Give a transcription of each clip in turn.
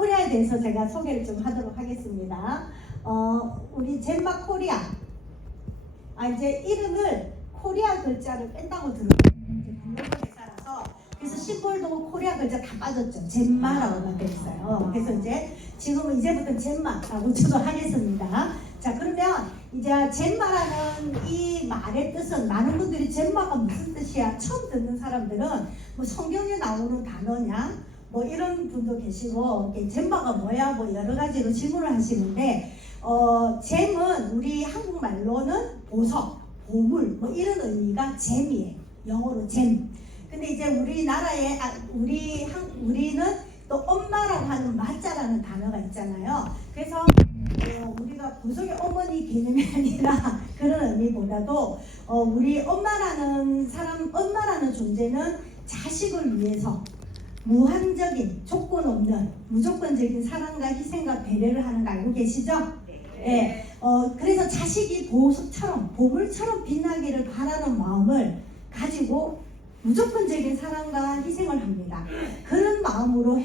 코리아에 대해서 제가 소개를 좀 하도록 하겠습니다. 우리 젠마 코리아. 이제 이름을 코리아 글자를 뺀다고 들었어요. 글로벌 회사라서. 그래서 심볼도 코리아 글자 다 빠졌죠. 젠마라고만 돼 있어요. 그래서 이제 지금은 이제부터 젠마라고 저도 하겠습니다. 자, 그러면 이제 젠마라는 이 말의 뜻은, 많은 분들이 젠마가 무슨 뜻이야? 처음 듣는 사람들은 뭐 성경에 나오는 단어냐? 뭐 이런 분도 계시고, 젠마가 뭐야? 뭐 여러 가지로 질문을 하시는데, 잼은 우리 한국말로는 보석, 보물, 뭐 이런 의미가 잼이에요. 영어로 잼. 근데 이제 우리나라에, 우리는 또 엄마라고 하는 마자라는 단어가 있잖아요. 그래서 우리가 보석의 어머니 개념이 아니라 그런 의미보다도 우리 엄마라는 존재는 자식을 위해서 무한적인, 조건 없는, 무조건적인 사랑과 희생과 배려를 하는 거 알고 계시죠? 네. 그래서 자식이 보석처럼, 보물처럼 빛나기를 바라는 마음을 가지고 무조건적인 사랑과 희생을 합니다. 그런 마음으로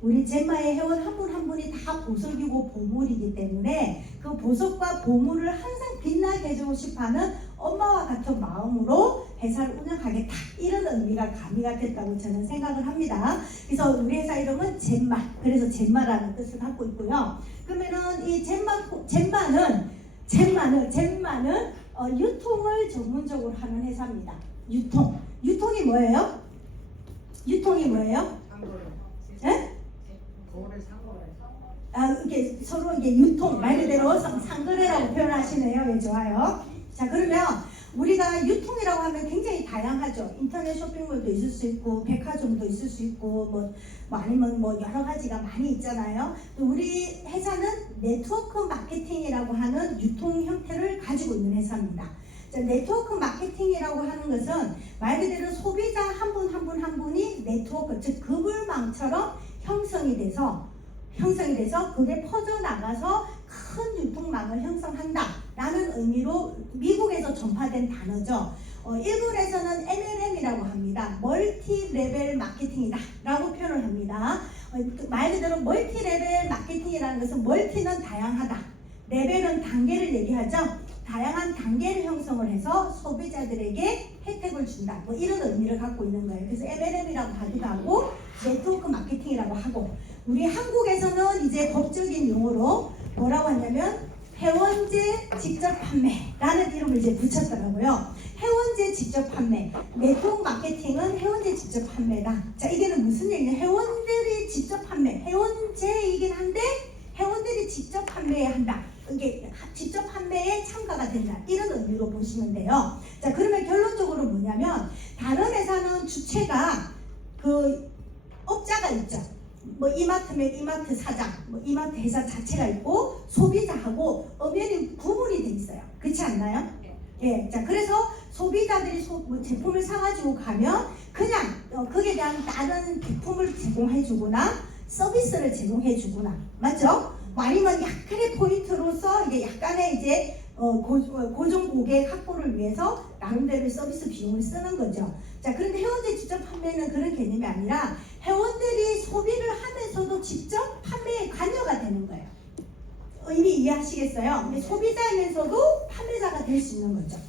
우리 젠마의 회원 한 분 한 분이 다 보석이고 보물이기 때문에 그 보석과 보물을 항상 빛나게 해주고 싶어하는 엄마와 같은 마음으로 회사를 운영하겠다, 이런 의미가 가미가 됐다고 저는 생각을 합니다. 그래서 우리 회사 이름은 젠마, 그래서 젠마라는 뜻을 갖고 있고요. 그러면은 이 젠마는 유통을 전문적으로 하는 회사입니다. 유통이 뭐예요? 예? 이게 서로 이게 유통, 말 그대로 상거래라고 표현하시네요. 예, 좋아요. 자, 그러면 우리가 유통이라고 하면 굉장히 다양하죠. 인터넷 쇼핑몰도 있을 수 있고, 백화점도 있을 수 있고, 뭐 아니면 뭐 여러 가지가 많이 있잖아요. 또 우리 회사는 네트워크 마케팅이라고 하는 유통 형태를 가지고 있는 회사입니다. 자, 네트워크 마케팅이라고 하는 것은 말 그대로 소비자 한 분 한 분이 네트워크, 즉 그물망처럼 형성이 돼서 그게 퍼져나가서 큰 유통망을 형성한다 라는 의미로 미국에서 전파된 단어죠. 일본에서는 MLM이라고 합니다. 멀티 레벨 마케팅이다 라고 표현을 합니다. 말 그대로 멀티 레벨 마케팅이라는 것은 멀티는 다양하다, 레벨은 단계를 얘기하죠. 다양한 단계를 형성을 해서 소비자들에게 혜택을 준다, 뭐 이런 의미를 갖고 있는 거예요. 그래서 MLM이라고 하기도 하고 네트워크 마케팅이라고 하고, 우리 한국에서는 이제 법적인 용어로 뭐라고 하냐면 회원제 직접 판매라는 이름을 이제 붙였더라고요. 회원제 직접 판매, 네트워크 마케팅은 회원제 직접 판매다. 자, 이게는 무슨 얘기냐? 회원들이 직접 판매, 회원제이긴 한데 회원들이 직접 판매해야 한다. 이게 직접 판매에 참가가 된다, 이런 의미로 보시면 돼요. 자, 그러면 결론적으로 뭐냐면, 다른 회사는 주체가 그 업자가 있죠. 뭐 이마트면 이마트 사장, 뭐 이마트 회사 자체가 있고 소비자하고 엄연히 구분이 돼 있어요. 그렇지 않나요? 예. 자, 그래서 소비자들이 뭐 제품을 사가지고 가면 그냥 거기에 대한 다른 제품을 제공해주거나 서비스를 제공해주거나, 맞죠? 아니면 약간의 포인트로서 이게 약간의 이제 고정 고객 확보를 위해서 나름대로 서비스 비용을 쓰는 거죠. 자, 그런데 회원제 직접 판매는 그런 개념이 아니라 회원들이 소비를 하면서도 직접 판매에 관여가 되는 거예요. 의미 이해하시겠어요? 근데 소비자이면서도 판매자가 될 수 있는 거죠.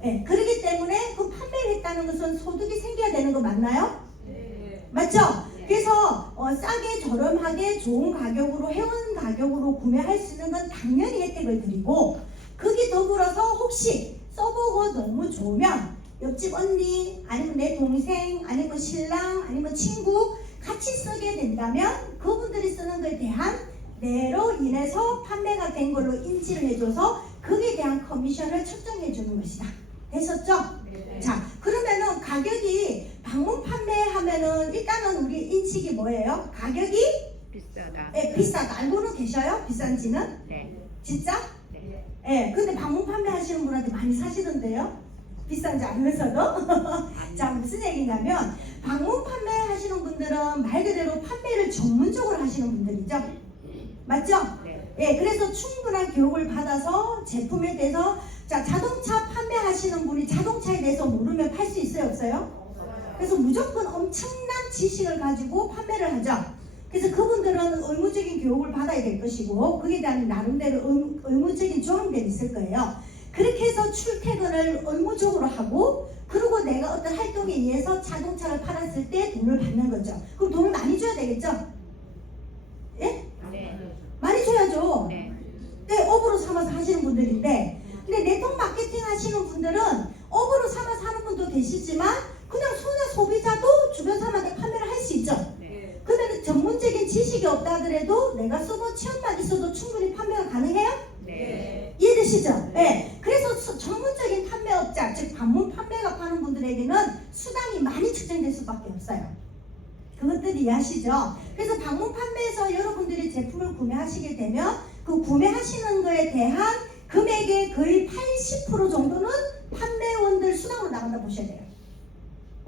네, 그렇기 때문에 그 판매를 했다는 것은 소득이 생겨야 되는 거 맞나요? 네. 맞죠? 그래서 싸게 저렴하게 좋은 가격으로, 회원 가격으로 구매할 수 있는 건 당연히 혜택을 드리고, 거기 더불어서 혹시 써보고 너무 좋으면 옆집 언니, 아니면 내 동생, 아니면 신랑, 아니면 친구 같이 쓰게 된다면 그분들이 쓰는 것에 대한 내로 인해서 판매가 된 걸로 인지를 해줘서 거기에 대한 커미션을 측정해 주는 것이다. 됐었죠? 네. 자, 그러면은 가격이 방문 판매하면은 일단은 우리 인식이 뭐예요? 가격이 비싸다. 네, 비싸다. 알고는 계셔요? 비싼지는? 네. 진짜? 네. 네. 근데 방문 판매하시는 분한테 많이 사시던데요? 비싼지 알면서도? 자, 무슨 얘기냐면 방문 판매하시는 분들은 말 그대로 판매를 전문적으로 하시는 분들이죠. 맞죠? 네. 예, 그래서 충분한 교육을 받아서 제품에 대해서, 자, 자동차 판매하시는 분이 자동차에 대해서 모르면 팔 수 있어요, 없어요? 그래서 무조건 엄청난 지식을 가지고 판매를 하죠. 그래서 그분들은 교육을 받아야 될 것이고 그에 대한 나름대로 의무적인 조항들이 있을 거예요. 그렇게 해서 출퇴근을 의무적으로 하고 그리고 내가 어떤 활동에 의해서 자동차를 팔았을 때 돈을 받는 거죠. 그럼 돈을 많이 줘야 되겠죠? 예? 네. 많이 줘야죠. 네. 네, 업으로 삼아서 하시는 분들인데 근데 네트워크 마케팅 하시는 분들은 업으로 삼아서 하는 분도 계시지만 그냥 소비자도 주변 사람한테 판매를 할 수 있죠. 네. 그러면 전문적인 지식이 없다 하더라도 내가 써본 체험만 있어도 충분히 판매가 가능해요? 네. 이해되시죠? 네. 그래서 전문적인 판매업자, 즉 방문 판매가 하는 분들에게는 수당이 많이 측정될 수밖에 없어요. 그것들 이해하시죠? 그래서 방문 판매에서 여러분들이 제품을 구매하시게 되면 그 구매하시는 거에 대한 금액의 거의 80% 정도는 판매원들 수당으로 나간다 보셔야 돼요.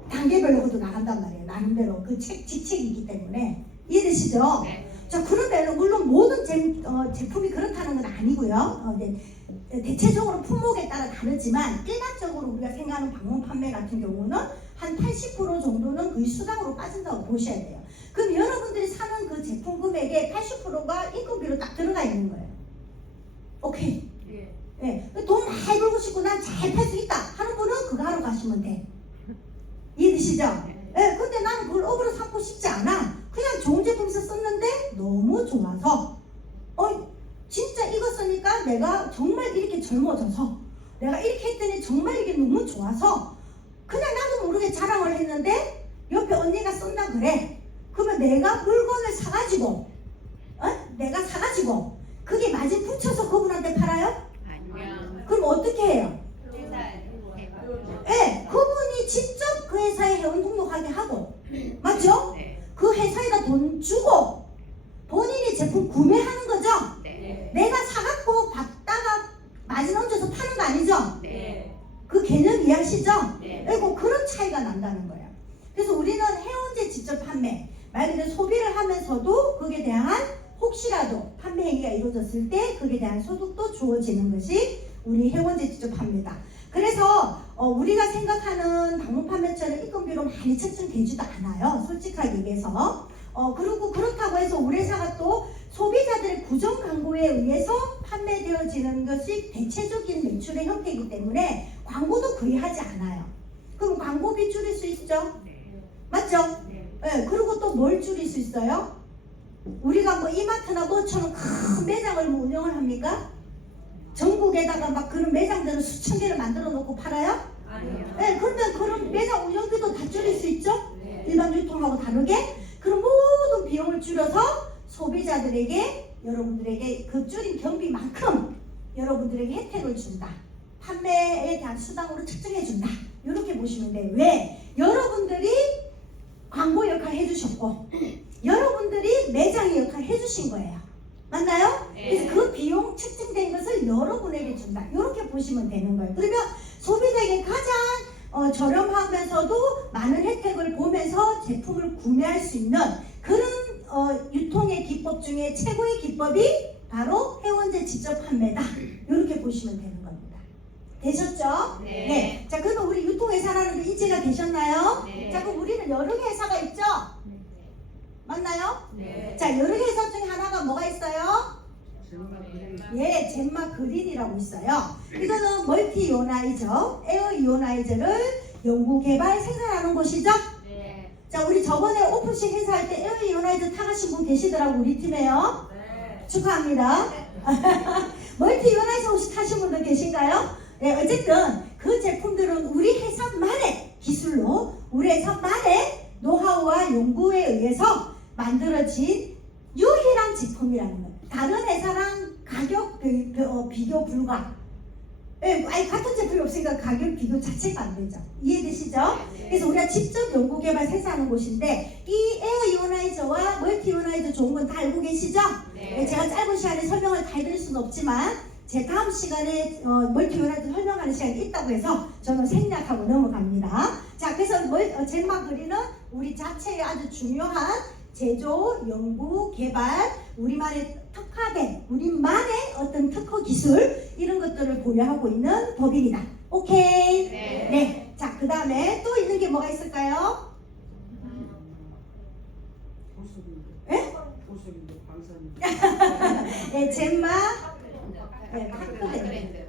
단계별로 그것도 나간단 말이에요. 나름대로 그 직책이기 때문에. 이해되시죠? 네. 자, 그러면 물론 모든 제품이 그렇다는 건 아니고요. 대체적으로 품목에 따라 다르지만 일반적으로 우리가 생각하는 방문 판매 같은 경우는 한 80% 정도는 거의 수당으로 빠진다고 보셔야 돼요. 그럼 여러분들이 사는 그 제품 금액의 80%가 인건비로 딱 들어가 있는 거예요. 오케이. 네. 네. 돈 많이 벌고 싶고 난 잘 팔 수 있다 하는 분은 그거 하러 가시면 돼. 이해되시죠? 네. 근데 나는 그걸 업으로 삼고 싶지 않아. 그냥 좋은 제품에서 썼는데 너무 좋아서 진짜 이거 쓰니까 내가 정말 이렇게 젊어져서 내가 이렇게 했더니 정말 이게 너무 좋아서 그냥 나도 모르게 자랑을 했는데 옆에 언니가 쓴다 그래. 그러면 내가 물건을 사가지고 내가 사가지고 그게 마진 붙여서 그분한테 팔아요? 아니요. 그럼 어떻게 해요? 회사에. 네, 그분이 직접 그 회사에 회원 등록하게 하고 맞죠? 네. 그 회사에다 돈 주고 본인이 제품 구매하는 거죠? 네. 내가 사갖고 받다가 마진 얹어서 파는 거 아니죠? 네. 그 개념 이해하시죠? 네. 그리고 그런 차이가 난다는 거예요. 그래서 우리는 회원제 직접 판매 말 그대로 소비를 하면서도 거기에 대한 혹시라도 판매 행위가 이루어졌을 때 거기에 대한 소득도 주어지는 것이 우리 회원제 직접 판매다. 그래서 우리가 생각하는 방문 판매처럼 인건비로 많이 책정되지도 않아요. 솔직하게 얘기해서. 그리고 그렇다고 해서 우리 회사가 또 소비자들의 구정 광고에 의해서 판매되어지는 것이 대체적인 매출의 형태이기 때문에 광고도 거의 하지 않아요. 그럼 광고비 줄일 수 있죠? 네. 맞죠? 네. 네, 그리고 또 뭘 줄일 수 있어요? 우리가 뭐 이마트나 뭐처럼 큰 매장을 뭐 운영을 합니까? 전국에다가 막 그런 매장들을 수천 개를 만들어 놓고 팔아요? 아니요. 네, 그러면 그런 매장 운영비도 다 줄일 수 있죠? 네. 일반 유통하고 다르게 그런 모든 비용을 줄여서 소비자들에게 여러분들에게 그 줄인 경비만큼 여러분들에게 혜택을 준다. 판매에 대한 수당으로 측정해 준다. 이렇게 보시면 돼요. 왜? 여러분들이 광고 역할 해주셨고 여러분들이 매장의 역할 해주신 거예요. 맞나요? 네. 그래서 그 비용 측정된 것을 여러분에게 준다. 이렇게 보시면 되는 거예요. 그러면 소비자에게 가장 저렴하면서도 많은 혜택을 보면서 제품을 구매할 수 있는 그런 유통의 기법 중에 최고의 기법이 바로 회원제 직접 판매다. 이렇게 보시면 되는 겁니다. 되셨죠? 네. 자, 그러면 우리 유통회사라는 게 인지가 되셨나요? 네. 자, 그럼 우리는 여러 개 회사가 있죠? 맞나요? 네. 자, 여러 개 회사 중에 하나가 뭐가 있어요? 예, 젠마 그린이라고 있어요. 이거는 멀티 이오나이저, 에어 이오나이저를 연구 개발 생산하는 곳이죠. 네. 자, 우리 저번에 오픈식 행사할 때 에어 이오나이저 타가신 분 계시더라고 우리 팀에요. 네. 축하합니다. 멀티 이오나이저 혹시 타신 분들 계신가요? 네, 어쨌든 그 제품들은 우리 회사만의 기술로 우리 회사만의 노하우와 연구에 의해서 만들어진 유일한 제품이라는 거예요. 다른 회사랑 가격 비교 불가. 예, 아니 같은 제품이 없으니까 가격 비교 자체가 안 되죠. 이해되시죠? 네. 그래서 우리가 직접 연구 개발 생산하는 곳인데 이 에어 이오나이저와 멀티 이오나이저 좋은 건 다 알고 계시죠? 네. 제가 짧은 시간에 설명을 다 해드릴 수는 없지만 제 다음 시간에 멀티 이오나이저 설명하는 시간이 있다고 해서 저는 생략하고 넘어갑니다. 자, 그래서 젠마 그린은 우리 자체의 아주 중요한 제조, 연구, 개발, 우리만의 특화된, 우리만의 어떤 특허 기술 이런 것들을 보유하고 있는 법인이다. 오케이? 네. 네. 자, 그 다음에 또 있는 게 뭐가 있을까요? 예? 네, 젠마 네, 파크랜드.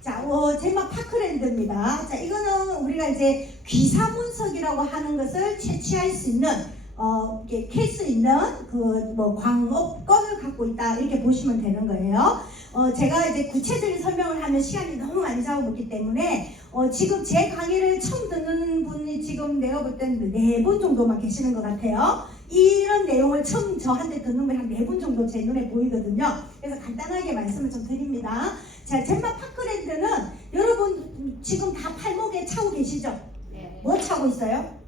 자, 젠마 파크랜드입니다. 자, 이거는 우리가 이제 귀사문석이라고 하는 것을 채취할 수 있는, 이렇게 캘 수 있는 광업권을 갖고 있다. 이렇게 보시면 되는 거예요. 제가 이제 구체적인 설명을 하면 시간이 너무 많이 잡아먹기 때문에, 지금 제 강의를 처음 듣는 분이 지금 내가 볼 때는 4분 정도만 계시는 것 같아요. 이런 내용을 처음 저한테 듣는 분이 한 4분 정도 제 눈에 보이거든요. 그래서 간단하게 말씀을 좀 드립니다. 자, 젠마 파크랜드는 여러분 지금 다 팔목에 차고 계시죠? 네. 뭐 차고 있어요?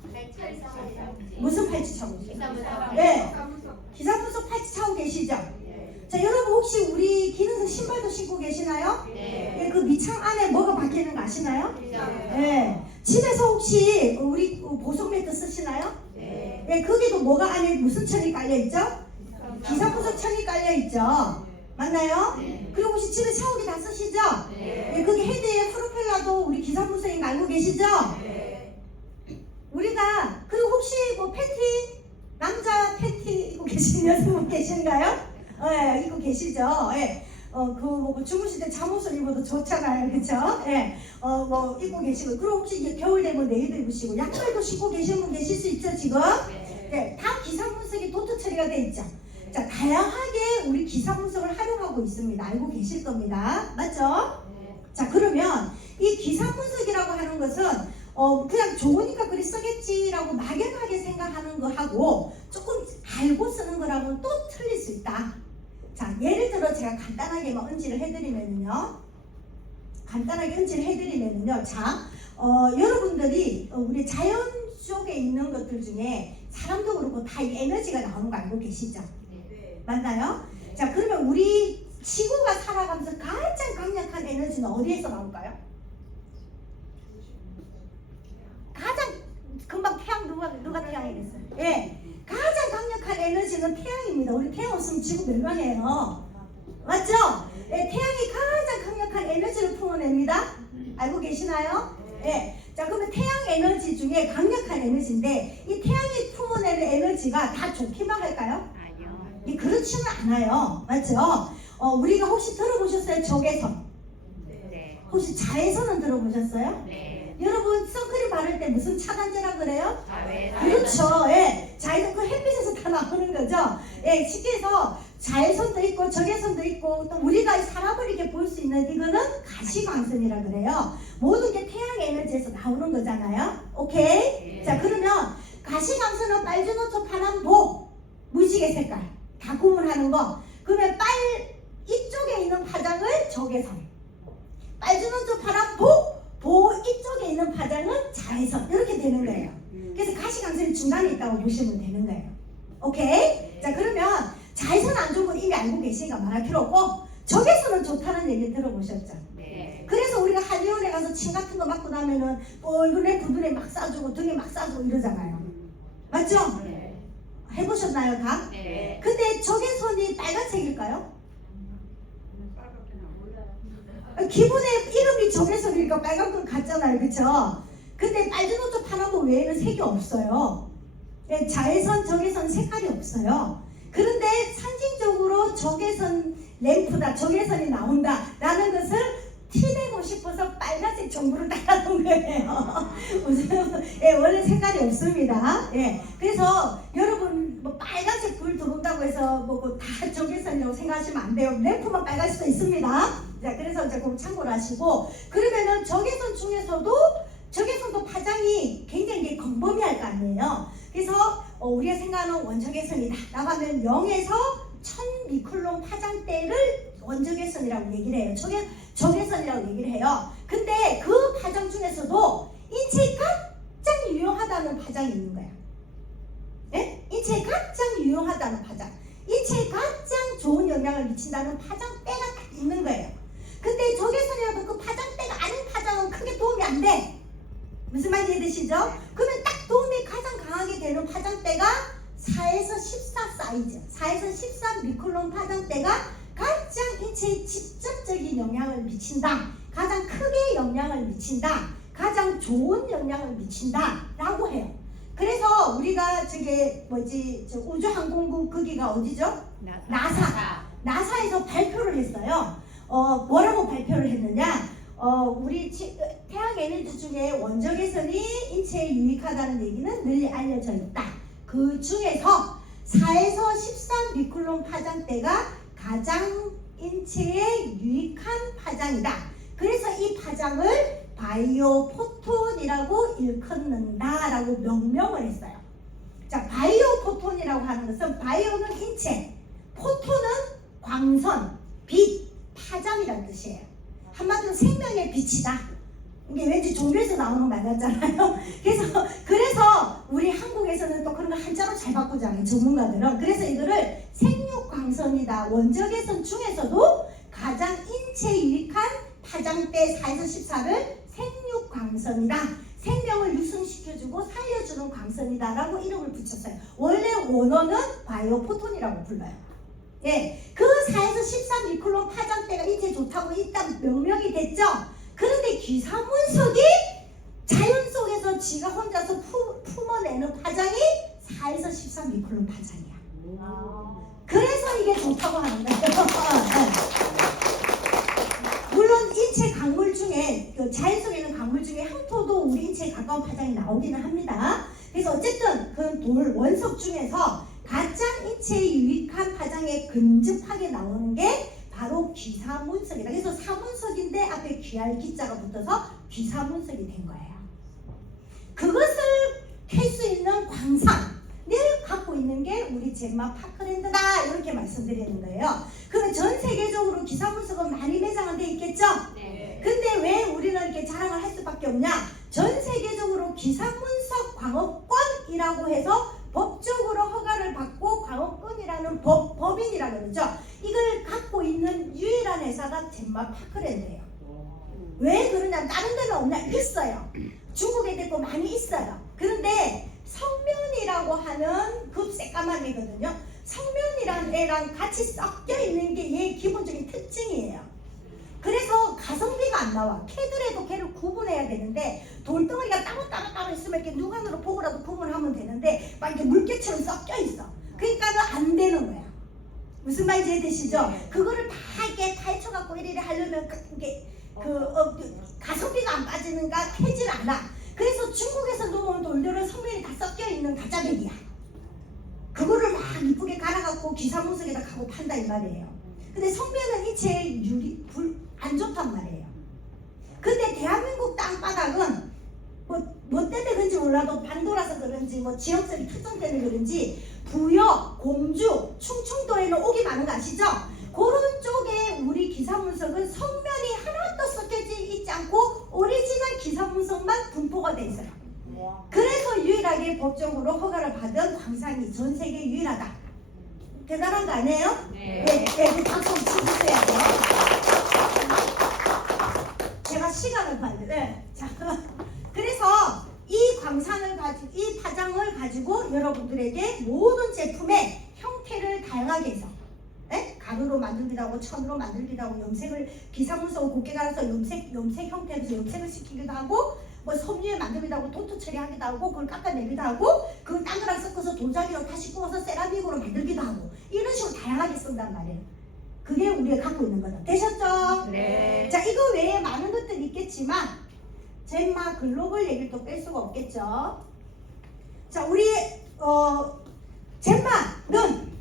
무슨 팔찌 차고 있어요? 네. 기사문석 팔찌 차고 계시죠? 자, 여러분 혹시 우리 기능성 신발도 신고 계시나요? 네. 그 밑창 안에 뭐가 박히는 거 아시나요? 네. 집에서 혹시 우리 보석 매트 쓰시나요? 네. 거기도 뭐가 안에 무슨 천이 깔려 있죠? 기사문석 천이 깔려 있죠. 맞나요? 네. 그리고 혹시 집에 샤워기 다 쓰시죠? 네. 거기 헤드에 프로펠러도 우리 기사문석인 거 알고 계시죠? 우리가 그리고 혹시 뭐 팬티 남자 팬티 입고 계신 여성분 계신가요? 네, 입고 계시죠? 예. 주무실 때 잠옷을 입어도 좋잖아요, 그렇죠? 예. 입고 계시고 그리고 혹시 이제 겨울 되면 내일도 입으시고 약발도 신고 계시는 분 계실 수 있죠, 지금? 네, 다 기사문석이 도트 처리가 돼 있죠. 자, 다양하게 우리 기사문석을 활용하고 있습니다. 알고 계실 겁니다, 맞죠? 자, 그러면 이 기사문석이라고 하는 것은 그냥 좋으니까 그리 쓰겠지라고 막연하게 생각하는 거하고 조금 알고 쓰는 거랑은 또 틀릴 수 있다. 자, 예를 들어 제가 간단하게 응시를 해드리면요. 자, 여러분들이 우리 자연 속에 있는 것들 중에 사람도 그렇고 다 에너지가 나오는 거 알고 계시죠? 맞나요? 자, 그러면 우리 지구가 살아가면서 가장 강력한 에너지는 어디에서 나올까요? 가장 금방 태양 누가 태양이겠어요? 예, 가장 강력한 에너지는 태양입니다. 우리 태양 없으면 지구 멸망해요. 맞죠? 예, 태양이 가장 강력한 에너지를 품어냅니다. 알고 계시나요? 예. 자, 그러면 태양 에너지 중에 강력한 에너지인데 이 태양이 품어내는 에너지가 다 좋기만 할까요? 예, 그렇지는 않아요. 맞죠? 우리가 혹시 들어보셨어요? 적외선. 혹시 자외선은 들어보셨어요? 여러분 선크림 바를 때 무슨 차단제라 그래요? 그렇죠. 예. 자외선 그 햇빛에서 다 나오는 거죠. 예, 쉽게 해서 자외선도 있고 적외선도 있고 또 우리가 사람을 이렇게 볼 수 있는 이거는 가시광선이라 그래요. 모든 게 태양 에너지에서 나오는 거잖아요. 오케이? 자, 그러면 가시광선은 빨주노초 파란보 무지개 색깔 다 구분하는 거. 그러면 이쪽에 있는 파장을 적외선, 빨주노초 파란보 이쪽에 있는 파장은 자외선 이렇게 되는 거예요. 그래서 가시광선이 중간에 있다고 보시면 되는 거예요. 오케이? 자, 그러면 자외선 안 좋은 건 이미 알고 계시니까 말할 필요 없고 적외선은 좋다는 얘기 들어보셨죠? 그래서 우리가 한의원에 가서 침 같은 거 맞고 나면은 얼굴에 구두에 막 싸주고 등에 막 싸주고 이러잖아요. 맞죠? 해보셨나요, 다? 근데 적외선이 빨간색일까요? 기본에 이름이 적외선이니까 빨간 건 같잖아요, 그쵸? 근데 빨주노초 파란보 외에는 색이 없어요. 자외선, 적외선 색깔이 없어요. 그런데 상징적으로 적외선 램프다, 적외선이 나온다 라는 것을 티내고 싶어서 빨간색 전구를 달아놓은 거예요. 원래 색깔이 없습니다. 그래서 여러분 뭐 빨간색 불 들어온다고 해서 다 적외선이라고 생각하시면 안 돼요. 램프만 빨갈 수도 있습니다. 자, 그래서 이제 그거 참고를 하시고, 그러면은 적외선 중에서도 적외선도 파장이 굉장히 광범위할 거 아니에요. 그래서 우리가 생각하는 원적외선이다 라고 하면 0에서 1000 미클론 파장대를 원적외선이라고 얘기를 해요. 적외선이라고 얘기를 해요. 근데 그 파장 중에서도 인체에 가장 유용하다는 파장이 있는 거예요. 예? 인체에 가장 유용하다는 파장, 인체에 가장 좋은 영향을 미친다는 파장대가 딱 있는 거예요. 근데 적외선이라도 그 파장대가 아닌 파장은 크게 도움이 안 돼. 무슨 말인지 이해되시죠? 그러면 딱 도움이 가장 강하게 되는 파장대가 4에서 14 사이즈, 4에서 13 미클론 파장대가 가장 인체에 직접적인 영향을 미친다, 가장 크게 영향을 미친다, 가장 좋은 영향을 미친다 라고 해요. 그래서 우리가 저게 뭐지 저 우주항공국 거기가 어디죠? 나사에서 발표를 했어요. 뭐라고 발표를 했느냐? 우리 태양 에너지 중에 원적 개선이 인체에 유익하다는 얘기는 널리 알려져 있다. 그 중에서 4에서 13 미클론 파장대가 가장 인체에 유익한 파장이다. 그래서 이 파장을 바이오 포톤이라고 일컫는다라고 명명을 했어요. 자, 바이오 포톤이라고 하는 것은 바이오는 인체, 포톤은 광선, 빛, 파장이라는 뜻이에요. 한마디로 생명의 빛이다. 이게 왠지 종교에서 나오는 말 같잖아요. 그래서 우리 한국에서는 또 그런 걸 한자로 잘 바꾸잖아요. 전문가들은. 그래서 이거를 생육광선이다. 원적외선 중에서도 가장 인체에 유익한 파장대 4에서 14를 생육광선이다. 생명을 유승시켜주고 살려주는 광선이다 라고 이름을 붙였어요. 원래 원어는 바이오포톤이라고 불러요. 예, 그 4에서 13 미클론 파장대가 인체에 좋다고 일단 명명이 됐죠. 그런데 기사문석이 자연 속에서 지가 혼자서 품어내는 파장이 4에서 13 미클론 파장이야. 그래서 이게 좋다고 하는 거예요. 물론 인체 강물 중에 자연 속에 있는 강물 중에 항토도 우리 인체에 가까운 파장이 나오기는 합니다. 그래서 어쨌든 그 돌 원석 중에서 가장 인체에 유익한 파장에 근접하게 나오는 게 바로 귀사문석이다. 그래서 사문석인데 앞에 귀할 기자가 붙어서 귀사문석이 된 거예요. 그것을 캘 수 있는 광산을 갖고 있는 게 우리 젠마 파크랜드다 이렇게 말씀드리는 거예요. 그러면 전 세계적으로 기사문석은 많이 매장은 돼 있겠죠? 네. 근데 왜 우리는 이렇게 자랑을 할 수밖에 없냐? 전 세계적으로 기사문석 광업권이라고 해서 법적으로 허가를 받고 광업권이라는 법인이라고 그러죠. 이걸 갖고 있는 유일한 회사가 젠마 파크랜드예요. 왜 그러냐면 다른 데는 없냐? 있어요. 중국에 있고 많이 있어요. 그런데 성면이라고 하는 그 새까만 애거든요. 성면이라는 애랑 같이 섞여 있는 게 얘의 기본적인 특징이에요. 그래서 가성비가 안 나와. 캐더라도 걔를 구분해야 되는데 돌덩어리가 따로 있으면 이렇게 누간으로 보고라도 구분하면 되는데 막 이렇게 물개처럼 섞여 있어. 그러니까는 안 되는 거야. 무슨 말인지 이해되시죠? 그거를 다 이렇게 파헤쳐갖고 이렇게 하려면 가성비가 안 빠지는가 캐질 않아. 그래서 중국에서 놓은 돌들은 성면이 다 섞여 있는 가짜배기야. 그거를 막 이쁘게 갈아갖고 기사문석에다 가고 판다 이 말이에요. 근데 성면은 인체에 안 좋단 말이에요. 근데 대한민국 땅바닥은 뭐 때문에 그런지 몰라도 반도라서 그런지 뭐 지역적인 특성 때문에 그런지 부여, 공주, 충청도에는 옥이 많은 거 아시죠? 그런 쪽에 우리 기사문석은 성면이 하나도 섞여져 있지 않고 오리지널 기사문석만 분포가 돼 있어요. 그래서 유일하게 법적으로 허가를 받은 광산이 전 세계 유일하다. 대단한 거 아니에요? 네. 네, 박수 치주셔야 돼요. 제가 시간을 봤는데, 네. 자, 그래서 이 광산을 가지고, 이 파장을 가지고 여러분들에게 모든 제품의 형태를 다양하게 해서, 네? 가루로 만들기도 하고, 천으로 만들기도 하고, 염색을 기사문석을 곱게 갈아서 염색 형태에서 염색을 시키기도 하고, 뭐 섬유에 만들기도 하고, 도트 처리하기도 하고, 그걸 깎아내기도 하고, 그걸 딴 거랑 섞어서 도자기로 다시 구워서 세라믹으로 만들기도 하고, 이런 식으로 다양하게 쓴단 말이에요. 그게 우리가 갖고 있는 거다. 되셨죠? 네. 자, 이거 외에 많은 것들이 있겠지만 젠마 글로벌 얘기를 또 뺄 수가 없겠죠. 자, 우리 젠마는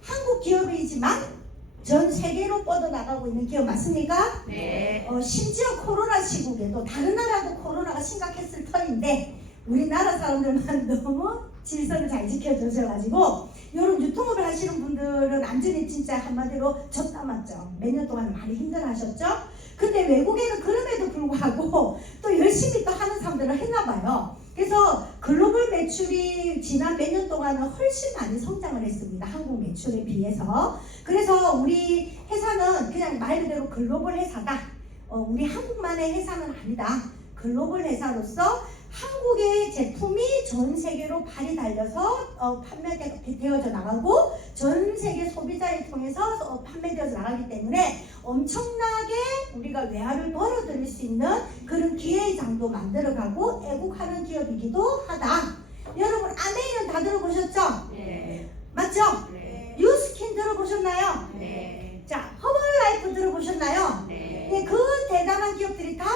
한국 기업이지만 전 세계로 뻗어나가고 있는 기업 맞습니까? 네. 심지어 코로나 시국에도 다른 나라도 코로나가 심각했을 터인데 우리나라 사람들만 너무 질서를 잘 지켜주셔가지고 이런 유통업을 하시는 분들은 안전이 진짜 한마디로 젖다 맞죠. 몇 년 동안 많이 힘들어하셨죠. 근데 외국에는 그럼에도 불구하고 또 열심히 또 하는 사람들은 했나봐요. 그래서 글로벌 매출이 지난 몇 년 동안은 훨씬 많이 성장을 했습니다. 한국 매출에 비해서. 그래서 우리 회사는 그냥 말 그대로 글로벌 회사다. 우리 한국만의 회사는 아니다. 글로벌 회사로서 한국의 제품이 전 세계로 발이 달려서 판매되어져 나가고 전 세계 소비자를 통해서 판매되어져 나가기 때문에 엄청나게 우리가 외화를 벌어들일 수 있는 그런 기회장도 만들어가고 애국하는 기업이기도 하다. 여러분 아메이는 다 들어보셨죠? 네. 맞죠? 네. 뉴스킨 들어보셨나요? 네. 자, 허벌라이프 들어보셨나요? 네. 네, 그 대단한 기업들이 다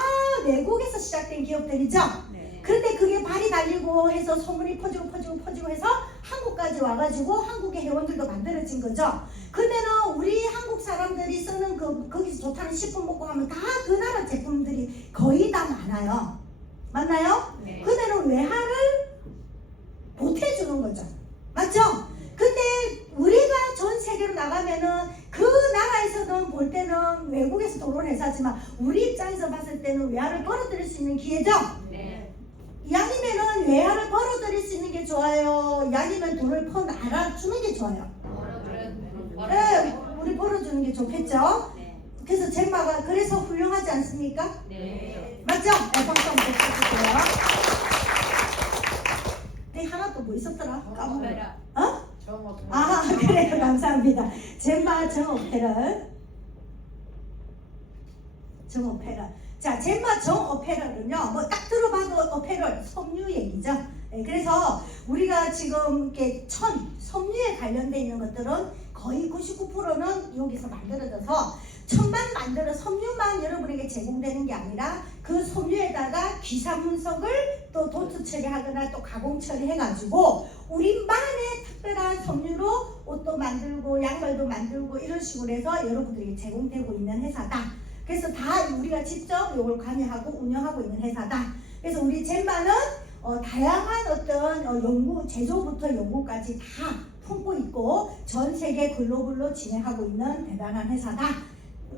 외국에서 시작된 기업들이죠. 네. 그런데 그게 발이 달리고 해서 소문이 퍼지고 해서 한국까지 와가지고 한국의 회원들도 만들어진 거죠. 그러면은 우리 한국 사람들이 쓰는 거기서 좋다는 식품 먹고 하면 다 그 나라 제품들이 거의 다 많아요. 맞나요? 네. 그러면은 외화를 보태주는 거죠. 맞죠? 근데 우리가 전 세계로 나가면은 그 나라에서는 볼 때는 외국에서 돈을 회사지만 우리 입장에서 봤을 때는 외화를 벌어들일 수 있는 기회죠. 네. 양이면은 외화를 벌어들일 수 있는 게 좋아요. 양이면 돈을 알아주는 게 좋아요. 네, 우리 벌어주는 게 좋겠죠. 네. 그래서 젬마가 그래서 훌륭하지 않습니까? 네. 맞죠? 네, 박수 한번 쳐주세요. 네, 하나 또 뭐 있었더라? 까먹었네. 어? 아, 그래요. 감사합니다. 젬마 정오페럴. 자, 젬마 정오페럴은요, 뭐 딱 들어봐도 오페럴, 섬유 얘기죠. 네, 그래서 우리가 지금 이렇게 섬유에 관련돼 있는 것들은 거의 99%는 여기서 만들어져서 섬유만 여러분에게 제공되는 게 아니라 그 섬유에다가 귀사분석을 또 도트 처리하거나 또 가공 처리해가지고 우리만의 특별한 섬유로 옷도 만들고 양말도 만들고 이런 식으로 해서 여러분들에게 제공되고 있는 회사다. 그래서 다 우리가 직접 이걸 관여하고 운영하고 있는 회사다. 그래서 우리 젬마는 다양한 어떤 연구, 제조부터 연구까지 다 품고 있고 전 세계 글로벌로 진행하고 있는 대단한 회사다.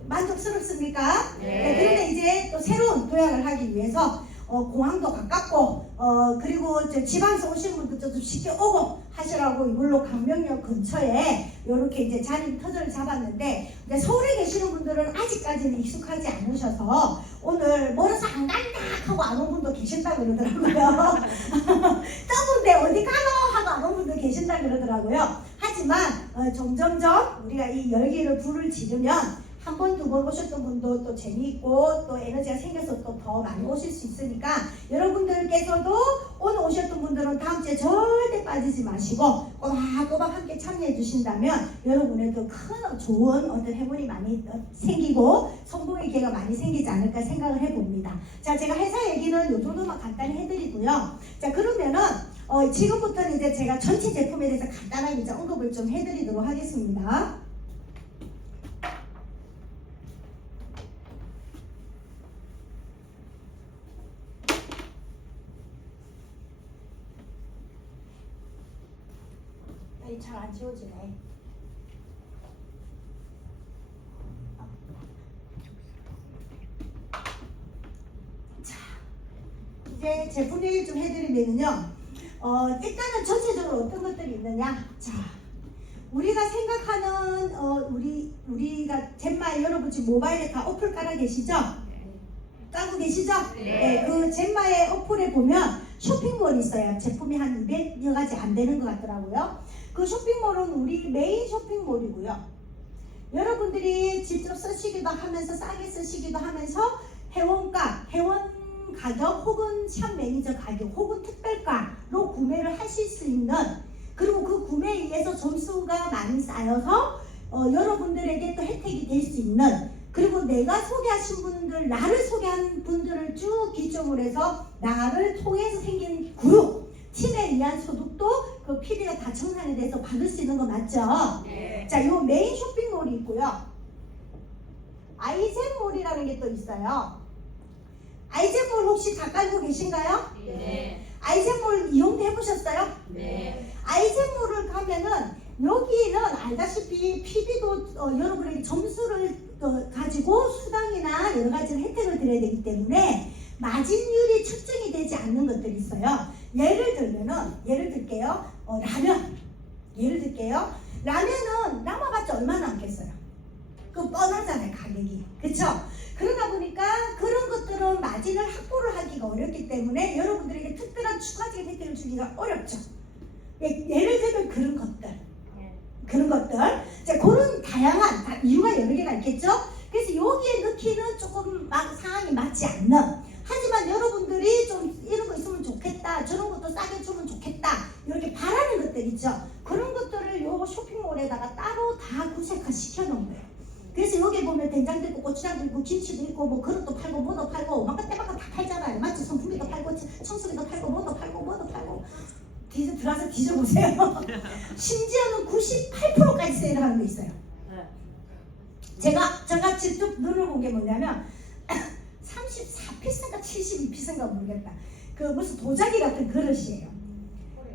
만족스럽습니까? 네. 그런데 이제 또 새로운 도약을 하기 위해서 공항도 가깝고 그리고 지방에서 오신 분들도 좀 쉽게 오고 하시라고 이걸로 강명역 근처에 이렇게 이제 자리 터전을 잡았는데 근데 서울에 계시는 분들은 아직까지는 익숙하지 않으셔서 오늘 멀어서 안 간다 하고 안 온 분도 계신다 그러더라고요. 떠본데 어디 가노 하고 안 온 분도 계신다 그러더라고요. 하지만 점점점 우리가 이 열기를 불을 지르면 한 번, 두 번 오셨던 분도 또 재미있고 또 에너지가 생겨서 또 더 많이 오실 수 있으니까 여러분들께서도 오늘 오셨던 분들은 다음 주에 절대 빠지지 마시고 꼬박꼬박 함께 참여해 주신다면 여러분에도 큰 좋은 어떤 행운이 많이 생기고 성공의 기회가 많이 생기지 않을까 생각을 해봅니다. 자, 제가 회사 얘기는 이 정도만 간단히 해드리고요. 자, 그러면은 지금부터는 이제 제가 전체 제품에 대해서 간단하게 이제 언급을 좀 해드리도록 하겠습니다. 잘 안 지워지네. 자, 이제 제품 얘기 좀 해드리면요. 일단은 전체적으로 어떤 것들이 있느냐. 자, 우리가 생각하는 우리가 젬마 여러분 지금 모바일에 다 어플 깔아 계시죠? 까고 계시죠? 네. 그 젬마의 어플에 보면 쇼핑몰이 있어요. 제품이 한 200여 가지 안 되는 것 같더라고요. 그 쇼핑몰은 우리 메인 쇼핑몰이고요. 여러분들이 직접 쓰시기도 하면서 싸게 쓰시기도 하면서 회원 가격 혹은 샵 매니저 가격 혹은 특별가로 구매를 하실 수 있는 그리고 그 구매에 의해서 점수가 많이 쌓여서 여러분들에게 또 혜택이 될 수 있는 그리고 내가 소개하신 분들, 나를 소개한 분들을 쭉 기점으로 해서 나를 통해서 생긴 그룹 팀에 의한 소득도 그 PD가 다 청산이 돼서 받을 수 있는 거 맞죠? 네. 자, 요 메인 쇼핑몰이 있고요. 아이젠몰이라는 게 또 있어요. 아이젠몰 혹시 다 깔고 계신가요? 네. 아이젠몰 이용해 보셨어요? 네. 아이젠몰을 가면은 여기는 알다시피 PD도 여러분에게 점수를 가지고 수당이나 여러 가지 혜택을 드려야 되기 때문에 마진율이 측정이 되지 않는 것들이 있어요. 예를 들게요. 라면. 예를 들게요. 라면은 남아봤자 얼마 남겠어요? 그 뻔하잖아요, 가격이. 그쵸? 그러다 보니까 그런 것들은 마진을 확보를 하기가 어렵기 때문에 여러분들에게 특별한 추가적인 혜택을 주기가 어렵죠. 예를 들면 그런 것들. 자, 그런 다양한 이유가 여러 개가 있겠죠? 그래서 여기에 넣기는 조금 상황이 맞지 않는 하지만 여러분들이 좀 이런 거 있으면 좋겠다 저런 것도 싸게 주면 좋겠다 이렇게 바라는 것들 있죠. 그런 것들을 요 쇼핑몰에다가 따로 다 구색화 시켜놓은 거예요. 그래서 여기 보면 된장도 있고 고추장도 있고 김치도 있고 뭐 그릇도 팔고 뭐도 팔고 막 때마다 다 팔잖아요. 맞죠? 선풍기도 팔고 청소기도 팔고 뭐도 팔고 들어가서 뒤져보세요. 심지어는 98%까지 세일을 하는 게 있어요. 제가 직접 눈을 본 게 뭐냐면 34피스인가 72피스인가 모르겠다. 그 무슨 도자기 같은 그릇이에요.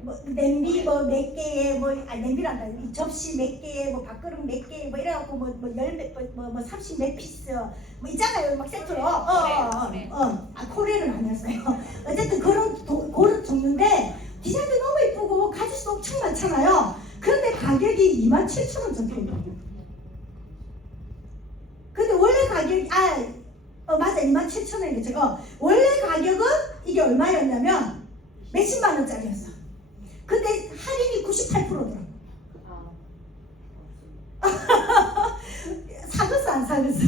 뭐 냄비 뭐 몇 개에 냄비란다. 이 접시 몇 개에 뭐 밥그릇 몇 개에 뭐 이래갖고 뭐 30 몇 피스 뭐 있잖아요. 막 세트로. 코레는 아니었어요. 어쨌든 그런 그릇 종류인데 디자인도 너무 이쁘고 가짓수도 엄청 많잖아요. 그런데 가격이 27,000원 적혀있거든요. 근데 원래 가격이 맞아 27,000원이겠죠. 원래 가격은 이게 얼마였냐면 몇십만 원짜리였어. 근데 할인이 98%더라고. 사겠어 안 사겠어?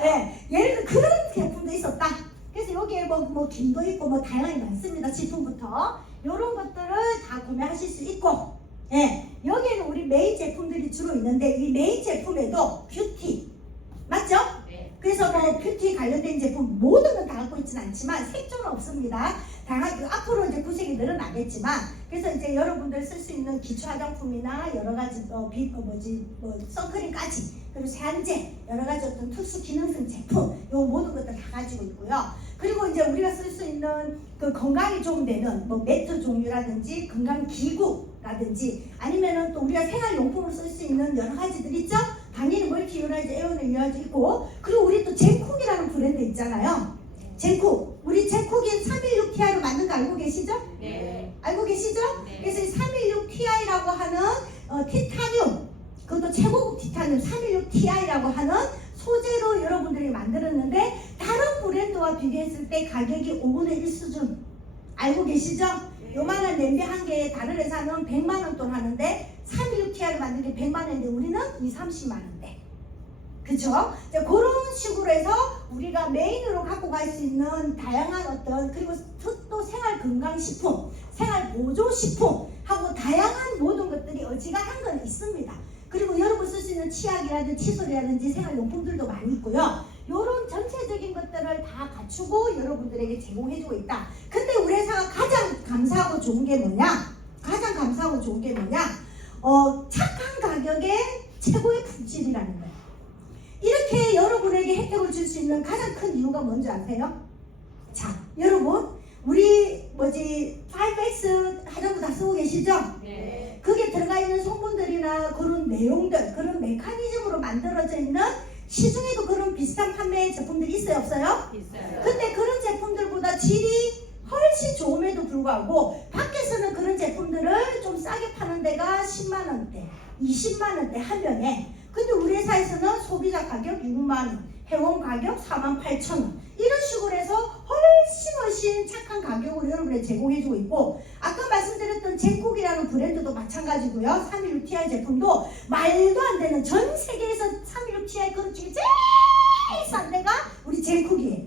네, 예를 들어 그런 제품도 있었다. 그래서 여기에 뭐 김도 있고 뭐 다양하게 많습니다. 제품부터 이런 것들을 다 구매하실 수 있고, 예, 여기에는 우리 메인 제품들이 주로 있는데 이 메인 제품에도 뷰티 맞죠? 네. 그래서 뭐 뷰티 관련된 제품 모든 건 다 갖고 있지는 않지만 색조는 없습니다. 다양하게 앞으로 이제 구색이 늘어나겠지만 그래서 이제 여러분들 쓸 수 있는 기초 화장품이나 여러 가지 선크림까지 그리고 세안제 여러 가지 어떤 특수 기능성 제품 요 모든 것들 다 가지고 있고요. 그리고 이제 우리가 쓸 수 있는 그 건강에 좀 되는 뭐 매트 종류라든지 건강 기구라든지 아니면은 또 우리가 생활용품으로 쓸 수 있는 여러 가지들 있죠. 당연히 멀티 유라이즈 에어는 유라이즈 있고 그리고 우리 또 젠쿡이라는 브랜드 있잖아요. 젠쿡 우리 젠쿡이 316ti로 만든 거 알고 계시죠? 네. 알고 계시죠? 네. 그래서 이 316ti라고 하는 티타늄 그것도 최고급 티타늄 316ti라고 하는 소재로 여러분들이 만들었는데 다른 브랜드와 비교했을 때 가격이 5분의 1 수준 알고 계시죠? 요만한 냄비 한 개에 다른 회사는 100만원 돈 하는데 316ti를 만든 게 100만원인데 우리는 30만원대 그쵸? 그런 식으로 해서 우리가 메인으로 갖고 갈 수 있는 다양한 어떤 그리고 또 생활건강식품, 생활보조식품 하고 다양한 모든 것들이 어지간한 건 있습니다. 그리고 여러분 쓸 수 있는 치약이라든지 칫솔이라든지 생활용품들도 많이 있고요. 이런 전체적인 것들을 다 갖추고 여러분들에게 제공해주고 있다. 근데 우리 회사가 가장 감사하고 좋은 게 뭐냐? 가장 감사하고 좋은 게 뭐냐? 착한 가격에 최고의 품질이라는 거예요. 이렇게 여러분에게 혜택을 줄 수 있는 가장 큰 이유가 뭔지 아세요? 자, 여러분 우리 5X 화장품 다 쓰고 계시죠? 네. 그게 들어가 있는 성분들이나 그런 내용들, 그런 메커니즘으로 만들어져 있는 시중에도 그런 비슷한 판매 제품들이 있어요, 없어요? 있어요. 근데 그런 제품들보다 질이 훨씬 좋음에도 불구하고 밖에서는 그런 제품들을 좀 싸게 파는 데가 10만원대, 20만원대 한 병에 근데 우리 회사에서는 소비자 가격 6만원, 회원 가격 48,000원 이런 식으로 해서 훨씬 착한 가격으로 여러분에게 제공해주고 있고 아까 말씀드렸던 젠쿡이라는 브랜드도 마찬가지고요. 316ti 제품도 말도 안 되는 전 세계에서 316ti 그릇 중에 제일 싼 데가 우리 젠쿡이에요.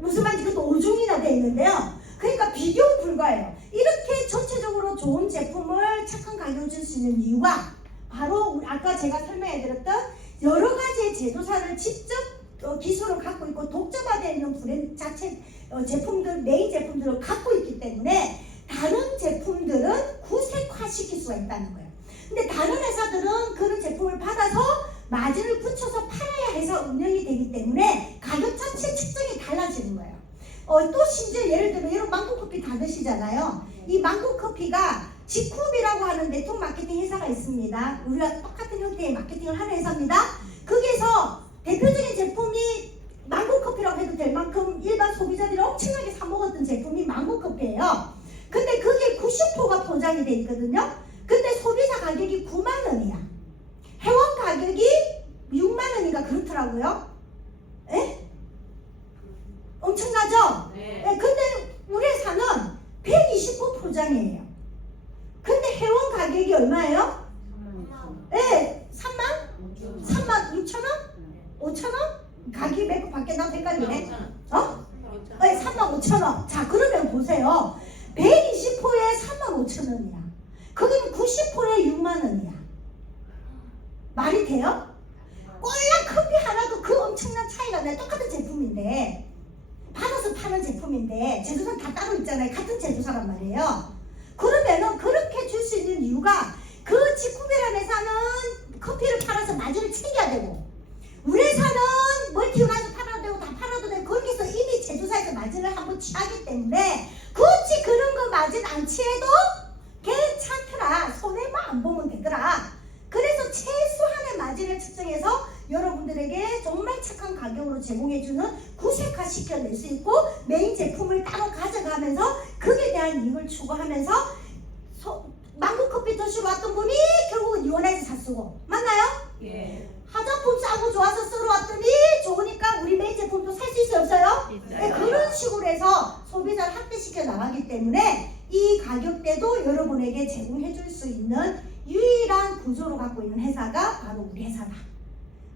무슨 말인지 그것도 5중이나 돼 있는데요. 그러니까 비교 불가해요. 이렇게 전체적으로 좋은 제품을 착한 가격을 줄 수 있는 이유가 바로 아까 제가 설명해드렸던 여러 가지의 제조사를 직접 기술을 갖고 있고 독점화되어 있는 브랜드 자체 제품들 메인 제품들을 갖고 있기 때문에 다른 제품들은 구색화시킬 수가 있다는 거예요. 근데 다른 회사들은 그런 제품을 받아서 마진을 붙여서 팔아야 해서 운영이 되기 때문에 가격 자체 측정이 달라지는 거예요. 또 심지어 예를 들면 이런 망고커피 다 드시잖아요. 이 망고커피가 지쿱이라고 하는 네트워크 마케팅 회사가 있습니다. 우리가 똑같은 형태의 마케팅을 하는 회사입니다. 거기에서 대표적인 제품이 망고커피라고 해도 될 만큼 일반 소비자들이 엄청나게 사 먹었던 제품이 망고커피예요. 근데 그게 90%가 포장이 돼 있거든요. 근데 소비자 가격이 9만 원이야. 회원 가격이 6만 원인가 그렇더라고요. 에? 엄청나죠? 네. 근데 우리 회사는 120% 포장이에요. 근데 회원 가격이 얼마예요? 3만 6천 원? 5천 원? 가격이 몇 번 밖에 나도 헷갈리네. 3만 5천 원. 자, 그러면 보세요. 120%에 돼요? 꼴랑 커피 하나도 그 엄청난 차이가 나요. 똑같은 제품인데 받아서 파는 제품인데 제조사는 다 따로 있잖아요. 같은 제조사란 말이에요. 그러면은 그렇게 줄 수 있는 이유가 그 직구비란 회사는 커피를 팔아서 마진을 챙겨야 되고 우리 회사는 멀티유나에서 팔아도 되고 다 팔아도 되고 거기서 이미 제조사에서 마진을 한번 취하기 때문에 굳이 그런 거 마진 안 취해도 괜찮더라. 손해만 안 보면 되더라. 그래서 최소한의 마진을 측정해서 여러분들에게 정말 착한 가격으로 제공해주는 구색화 시켜낼 수 있고 메인 제품을 따로 가져가면서 그에 대한 이익을 추구하면서 망고커피 드시러 왔던 분이 결국은 이원에서 샀쓰고 맞나요? 예. 화장품 싸고 좋아서 쓰러 왔더니 좋으니까 우리 메인 제품도 살 수 있어요 없어요? 네, 그런 식으로 해서 소비자를 확대시켜 나가기 때문에 이 가격대도 여러분에게 제공해 줄 수 있는 유일한 구조로 갖고 있는 회사가 바로 우리 회사다.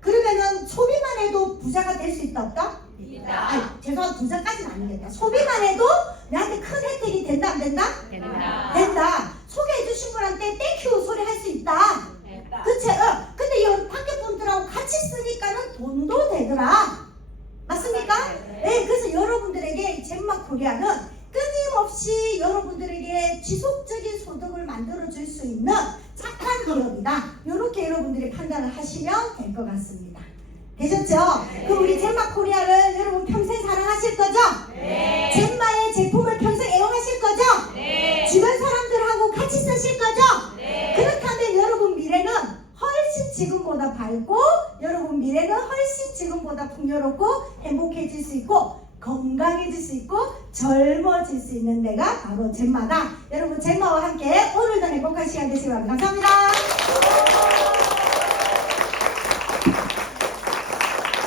그러면은 소비만 해도 부자가 될 수 있다 없다? 있다. 아니 죄송한 부자까지는 아니겠다. 소비만 해도 내한테 큰 혜택이 된다 안 된다? 된다. 된다. 소개해 주신 분한테 땡큐 소리 할 수 있다. 됐다. 그치? 근데 이 밖에 분들하고 같이 쓰니까는 돈도 되더라. 맞습니까? 네, 그래서 여러분들에게 젠마 코리아는 끊임없이 여러분들에게 지속적인 소득을 만들어 줄 수 있는 착한 기업이다. 이렇게 여러분들이 판단을 하시면 될 것 같습니다. 되셨죠? 그럼 우리 젠마 코리아를 여러분 평생 사랑하실 거죠? 네. 젠마의 제품을 평생 애용하실 거죠? 네. 주변 사람들하고 같이 쓰실 거죠? 네. 그렇다면 여러분 미래는 훨씬 지금보다 밝고 여러분 미래는 훨씬 지금보다 풍요롭고 행복해질 수 있고 건강해질 수 있고 젊어질 수 있는 데가 바로 젠마다. 여러분 젠마와 함께 오늘도 행복한 시간 되시기 바랍니다. 감사합니다.